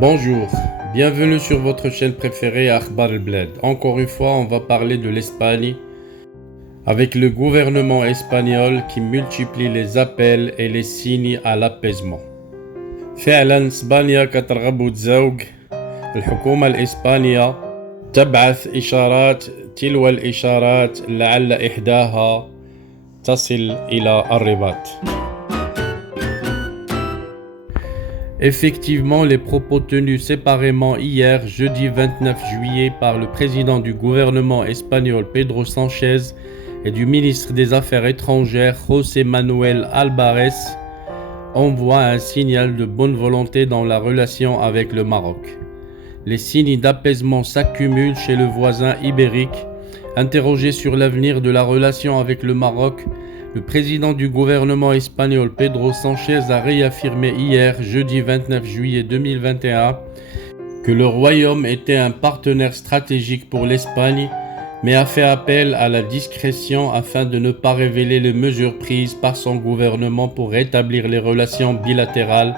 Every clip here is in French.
Bonjour, bienvenue sur votre chaîne préférée Akhbar el-Bled. Encore une fois, on va parler de l'Espagne avec le gouvernement espagnol qui multiplie les appels et les signes à l'apaisement. فعلا اسبانيا كترغب وتزوق. الحكومة الإسبانية تبعث إشارات تلو الإشارات لعل إحداها تصل إلى الرباط. Effectivement, les propos tenus séparément hier, jeudi 29 juillet, par le président du gouvernement espagnol Pedro Sánchez et du ministre des Affaires étrangères José Manuel Álvarez envoient un signal de bonne volonté dans la relation avec le Maroc. Les signes d'apaisement s'accumulent chez le voisin ibérique. Interrogé sur l'avenir de la relation avec le Maroc, le président du gouvernement espagnol Pedro Sánchez a réaffirmé hier, jeudi 29 juillet 2021, que le Royaume était un partenaire stratégique pour l'Espagne, mais a fait appel à la discrétion afin de ne pas révéler les mesures prises par son gouvernement pour rétablir les relations bilatérales.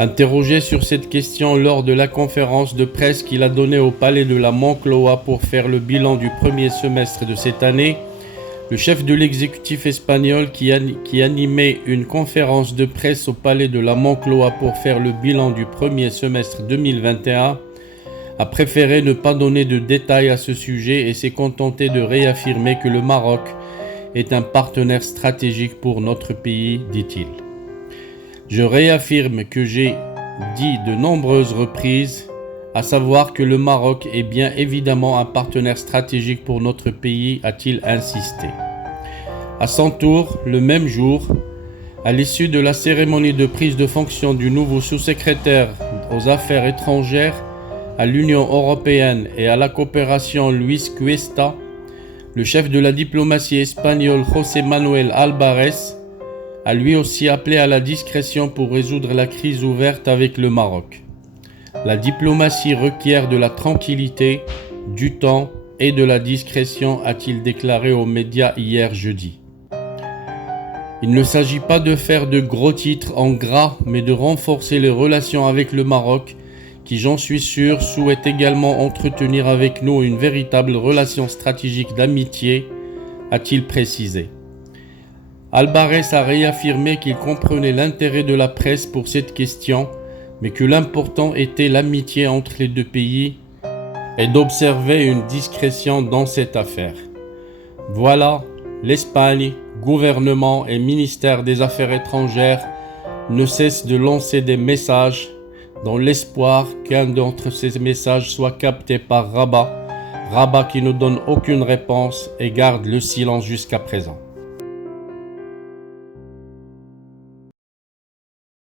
Interrogé sur cette question lors de la conférence de presse qu'il a donnée au palais de la Moncloa pour faire le bilan du premier semestre de cette année, le chef de l'exécutif espagnol qui animait une conférence de presse au palais de la Moncloa pour faire le bilan du premier semestre 2021 a préféré ne pas donner de détails à ce sujet et s'est contenté de réaffirmer que le Maroc est un partenaire stratégique pour notre pays, dit-il. Je réaffirme que j'ai dit de nombreuses reprises, à savoir que le Maroc est bien évidemment un partenaire stratégique pour notre pays, a-t-il insisté. À son tour, le même jour, à l'issue de la cérémonie de prise de fonction du nouveau sous-secrétaire aux Affaires étrangères à l'Union européenne et à la coopération Luis Cuesta, le chef de la diplomatie espagnole José Manuel Álvarez a lui aussi appelé à la discrétion pour résoudre la crise ouverte avec le Maroc. La diplomatie requiert de la tranquillité, du temps et de la discrétion, a-t-il déclaré aux médias hier jeudi. Il ne s'agit pas de faire de gros titres en gras, mais de renforcer les relations avec le Maroc, qui, j'en suis sûr, souhaite également entretenir avec nous une véritable relation stratégique d'amitié, a-t-il précisé. Álvarez a réaffirmé qu'il comprenait l'intérêt de la presse pour cette question, mais que l'important était l'amitié entre les deux pays et d'observer une discrétion dans cette affaire. Voilà, l'Espagne, gouvernement et ministère des Affaires étrangères ne cessent de lancer des messages dans l'espoir qu'un d'entre ces messages soit capté par Rabat qui ne donne aucune réponse et garde le silence jusqu'à présent.